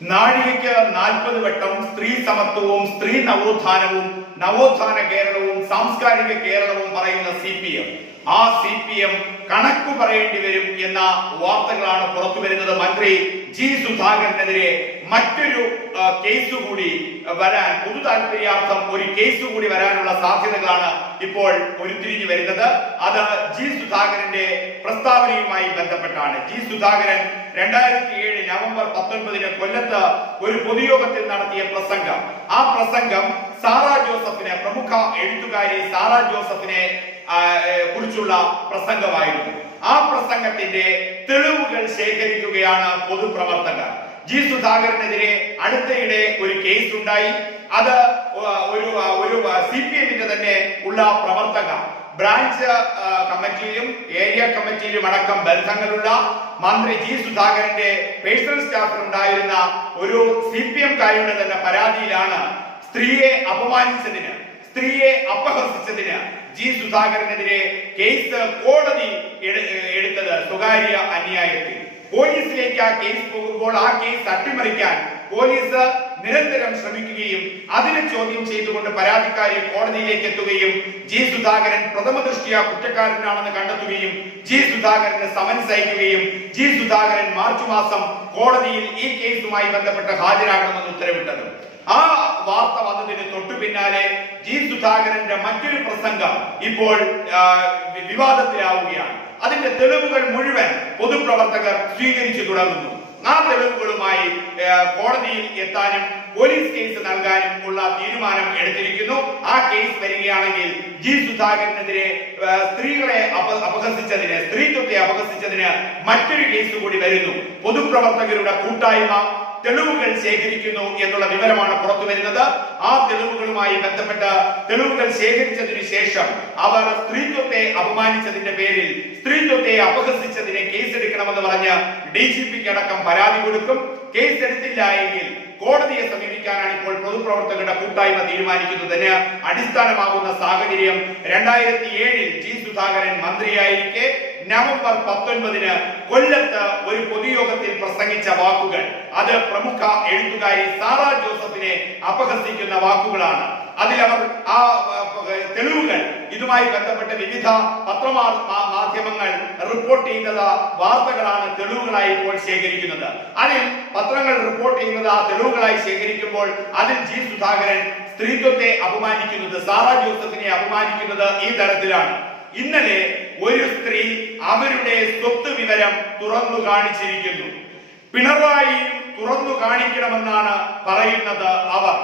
നാഴികയ്ക്ക് നാൽപ്പത് വട്ടം സ്ത്രീ സമത്വവും സ്ത്രീ നവോത്ഥാനവും നവോത്ഥാന കേരളവും സാംസ്കാരിക കേരളവും പറയുന്ന സി പി എം. ആ സി പി എം കണക്ക് പറയേണ്ടി വരും എന്ന വാർത്തകളാണ് പുറത്തു വരുന്നത് മന്ത്രി ജി സുധാകരനെതിരെ മറ്റൊരു കേസ് കൂടി വരാൻ പൊതു താല്പര്യാർത്ഥം ഒരു കേസ് കൂടി വരാനുള്ള സാധ്യതകളാണ് ഇപ്പോൾ ഉരുത്തിരിഞ്ഞു വരുന്നത്. അത് ജി സുധാകരന്റെ പ്രസ്താവനയുമായി ബന്ധപ്പെട്ടാണ്. ജി സുധാകരൻ രണ്ടായിരത്തി ഏഴ് നവംബർ പത്തൊൻപതിന് കൊല്ലത്ത് ഒരു പൊതുയോഗത്തിൽ നടത്തിയ പ്രസംഗം. ആ പ്രസംഗം സാറ ജോസഫിനെ പ്രമുഖ എഴുത്തുകാരി സാറ ജോസഫിനെ കുറിച്ചുള്ള പ്രസംഗമായിരുന്നു. ആ പ്രസംഗത്തിന്റെ തെളിവുകൾ ശേഖരിക്കുകയാണ് പൊതുപ്രവർത്തകർ. ജി സുധാകരനെതിരെ അടുത്തയിടെ ഒരു കേസ് ഉണ്ടായി. അത് ഒരു ഒരു സി പി എമ്മിന്റെ തന്നെ ഉള്ള പ്രവർത്തക ബ്രാഞ്ച് കമ്മിറ്റിയിലും ഏരിയ കമ്മിറ്റിയിലും അടക്കം ബന്ധങ്ങളുള്ള മന്ത്രി ജി സുധാകരന്റെ പേഴ്സണൽ സ്റ്റാഫിൽ ഉണ്ടായിരുന്ന ഒരു സി പി എം കാരിയുടെ തന്നെ പരാതിയിലാണ് സ്ത്രീയെ അപമാനിച്ചതിന് സ്ത്രീയെ അപഹസിച്ചതിന് ജി സുധാകരനെതിരെ കേസ് കോടതി എടു- എടുത്തത് സ്വകാര്യ അന്യായത്തിൽ. പോലീസിലേക്ക് ആ കേസ് പോകുമ്പോൾ ആ കേസ് അട്ടിമറിക്കാൻ പോലീസ് നിരന്തരം ശ്രമിക്കുകയും അതിനെ ചോദ്യം ചെയ്തുകൊണ്ട് പരാതിക്കാരി കോടതിയിലേക്ക് എത്തുകയും ജി സുധാകരൻ പ്രഥമ ദൃഷ്ടിയ കുറ്റക്കാരനാണെന്ന് കണ്ടെത്തുകയും ജി സുധാകരന് സമൻസ് അയക്കുകയും ജി സുധാകരൻ മാർച്ച് മാസം കോടതിയിൽ ഈ കേസുമായി ബന്ധപ്പെട്ട് ഹാജരാകണമെന്ന് ഉത്തരവിട്ടത്. ആ വാർത്ത വന്നതിന് തൊട്ടു പിന്നാലെ ജി സുധാകരന്റെ മറ്റൊരു പ്രസംഗം ഇപ്പോൾ വിവാദത്തിലാവുകയാണ്. അതിന്റെ തെളിവുകൾ മുഴുവൻ പൊതുപ്രവർത്തകർ സ്വീകരിച്ചു തുടങ്ങുന്നു. ആ തെളിവുകളുമായി കോടതിയിൽ എത്താനും പോലീസ് കേസ് നൽകാനും ഉള്ള തീരുമാനം എടുത്തിരിക്കുന്നു. ആ കേസ് വരികയാണെങ്കിൽ ജി സുധാകരനെതിരെ സ്ത്രീകളെ അപ- അപഹസിച്ചതിന് സ്ത്രീത്വത്തെ അപഹസിച്ചതിന് മറ്റൊരു കേസ് കൂടി വരുന്നു. പൊതുപ്രവർത്തകരുടെ കൂട്ടായ്മ തെളിവുകൾ ശേഖരിക്കുന്നു എന്നുള്ള വിവരമാണ് പുറത്തു വരുന്നത്. ആ തെളിവുകളുമായി ബന്ധപ്പെട്ട് തെളിവുകൾ ശേഖരിച്ചതിനു ശേഷം അവർ സ്ത്രീത്വത്തെ അപമാനിച്ചതിന്റെ പേരിൽ സ്ത്രീത്വത്തെ അപഹസിച്ചതിനെ കേസെടുക്കണമെന്ന് പറഞ്ഞ് ഡി ജി പിക്ക് അടക്കം പരാതി കൊടുക്കും. കേസ് എടുത്തില്ല എങ്കിൽ കോടതിയെ സമീപിക്കാനാണ് ഇപ്പോൾ പൊതുപ്രവർത്തകരുടെ കൂട്ടായ്മ തീരുമാനിക്കുന്നതിന് അടിസ്ഥാനമാകുന്ന സാഹചര്യം രണ്ടായിരത്തി ഏഴിൽ ജി സുധാകരൻ മന്ത്രിയായിരിക്കെ. നവംബർ പത്തൊൻപതിന് കൊല്ലത്ത് ഒരു പൊതുയോഗത്തിൽ പ്രസംഗിച്ച വാക്കുകൾ. അത് പ്രമുഖ എഴുത്തുകാരി സാറ ജോസഫിനെ അപഹസിക്കുന്ന വാക്കുകളാണ്. അതിൽ അവർ ആ, തെളിവുകൾ ഇതുമായി ബന്ധപ്പെട്ട് വിവിധ പത്രമാ മാധ്യമങ്ങൾ റിപ്പോർട്ട് ചെയ്യുന്നത് വാർത്തകളാണ് തെളിവുകളായി ഇപ്പോൾ ശേഖരിക്കുന്നത്. അതിൽ പത്രങ്ങൾ റിപ്പോർട്ട് ചെയ്യുന്നത് ആ തെളിവുകളായി ശേഖരിക്കുമ്പോൾ അതിൽ ജി സുധാകരൻ സ്ത്രീത്വത്തെ അപമാനിക്കുന്നത് സാറ ജോസഫിനെ അപമാനിക്കുന്നത് ഈ തരത്തിലാണ്. ഇന്നലെ ഒരു സ്ത്രീ അവരുടെ സ്വത്ത് വിവരം തുറന്നു കാണിച്ചിരിക്കുന്നു. പിണറായി തുറന്നു കാണിക്കണമെന്നാണ് പറയുന്നത് അവർ.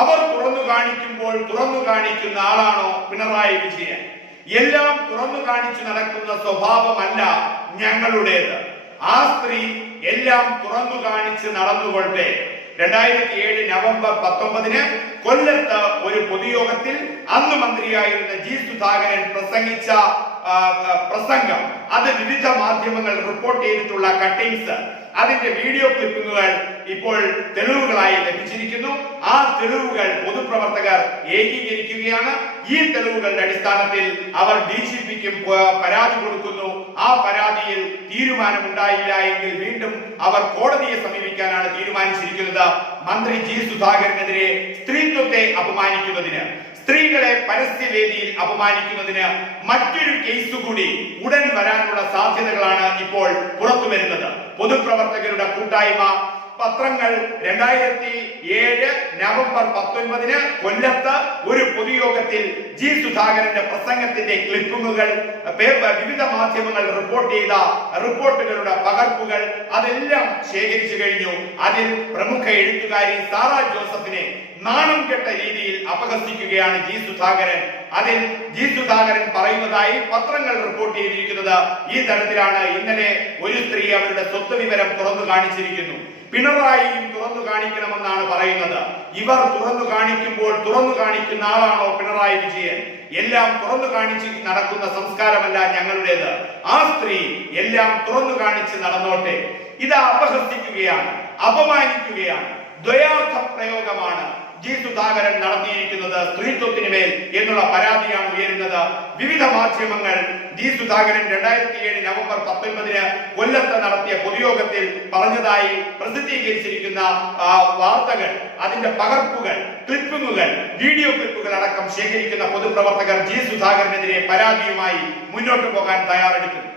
അവർ തുറന്നു കാണിക്കുമ്പോൾ തുറന്നു കാണിക്കുന്ന ആളാണോ പിണറായി വിജയൻ? എല്ലാം തുറന്നു കാണിച്ചു നടക്കുന്ന സ്വഭാവമല്ല ഞങ്ങളുടേത്. ആ സ്ത്രീ എല്ലാം തുറന്നു കാണിച്ച് നടന്നുകൊള്ളട്ടെ. രണ്ടായിരത്തി ഏഴ് നവംബർ പത്തൊമ്പതിന് കൊല്ലത്ത് ഒരു പൊതുയോഗത്തിൽ അന്ന് മന്ത്രിയായിരുന്ന ജി സുധാകരൻ പ്രസംഗിച്ച പ്രസംഗം. അത് വിവിധ മാധ്യമങ്ങൾ റിപ്പോർട്ട് ചെയ്തിട്ടുള്ള കട്ടിങ്സ്. അതിന്റെ വീഡിയോ ക്ലിപ്പിങ്ങുകൾ ഇപ്പോൾ തെളിവുകളായി ലഭിച്ചിരിക്കുന്നു. ആ തെളിവുകൾ പൊതുപ്രവർത്തകർ ഏകീകരിക്കുകയാണ്. ഈ തെളിവുകളുടെ അടിസ്ഥാനത്തിൽ അവർ ഡി ജി പിക്കും പരാതി കൊടുക്കുന്നു. ആ പരാതിയിൽ തീരുമാനമുണ്ടായില്ല എങ്കിൽ വീണ്ടും അവർ കോടതിയെ സമീപിക്കാനാണ് തീരുമാനിച്ചിരിക്കുന്നത്. മന്ത്രി ജി സുധാകരനെതിരെ സ്ത്രീത്വത്തെ അപമാനിക്കുന്നതിന്. സ്ത്രീകളെ പരസ്യവേദിയിൽ അപമാനിക്കുന്നതിന് മറ്റൊരു കേസ് കൂടി ഉടൻ വരാനുള്ള സാധ്യതകളാണ് ഇപ്പോൾ പുറത്തു വരുന്നത്. പൊതുപ്രവർത്തകരുടെ കൂട്ടായ്മ പത്രങ്ങൾ രണ്ടായിരത്തി ഏഴ് നവംബർ പത്തൊൻപതിന് കൊല്ലത്ത് ഒരു പൊതുയോഗത്തിൽ ജി സുധാകരന്റെ പ്രസംഗത്തിന്റെ ക്ലിപ്പിങ്ങുകൾ വിവിധ മാധ്യമങ്ങൾ റിപ്പോർട്ട് ചെയ്ത റിപ്പോർട്ടുകളുടെ പകർപ്പുകൾ അതെല്ലാം ശേഖരിച്ചു കഴിഞ്ഞു. അതിൽ പ്രമുഖ എഴുത്തുകാരി സാറ ജോസഫിനെ നാണം കെട്ട രീതിയിൽ അപഹസിക്കുകയാണ് ജി സുധാകരൻ അതിൽ ജി സുധാകരൻ പറയുന്നതായി പത്രങ്ങൾ റിപ്പോർട്ട് ചെയ്തിരിക്കുന്നത് ഈ തരത്തിലാണ്. ഇന്നലെ ഒരു സ്ത്രീ അവരുടെ സ്വത്ത് വിവരം തുറന്നു കാണിച്ചിരിക്കുന്നു. പിണറായിയും തുറന്നു കാണിക്കണമെന്നാണ് പറയുന്നത്. ഇവർ തുറന്നു കാണിക്കുമ്പോൾ തുറന്നു കാണിക്കുന്ന ആളാണോ പിണറായി വിജയൻ? എല്ലാം തുറന്നു കാണിച്ച് നടക്കുന്ന സംസ്കാരമല്ല ഞങ്ങളുടേത്. ആ സ്ത്രീ എല്ലാം തുറന്നു കാണിച്ച് നടന്നോട്ടെ. ഇത് അപഹസിക്കുകയാണ് അപമാനിക്കുകയാണ് ദ്വയാർത്ഥ പ്രയോഗമാണ് ജി സുധാകരൻ നടത്തിയിരിക്കുന്നത് സ്ത്രീത്വത്തിന് മേൽ എന്നുള്ള പരാതിയാണ് ഉയരുന്നത്. വിവിധ മാധ്യമങ്ങൾ ജി സുധാകരൻ രണ്ടായിരത്തി ഏഴ് നവംബർ പത്തൊൻപതിന് കൊല്ലത്ത് നടത്തിയ പൊതുയോഗത്തിൽ പറഞ്ഞതായി പ്രസിദ്ധീകരിച്ചിരിക്കുന്ന വാർത്തകൾ അതിന്റെ പകർപ്പുകൾ ക്ലിപ്പിങ്ങുകൾ വീഡിയോ ക്ലിപ്പുകൾ അടക്കം ശേഖരിക്കുന്ന പൊതുപ്രവർത്തകർ ജി സുധാകരനെതിരെ പരാതിയുമായി മുന്നോട്ട് പോകാൻ തയ്യാറെടുക്കുന്നു.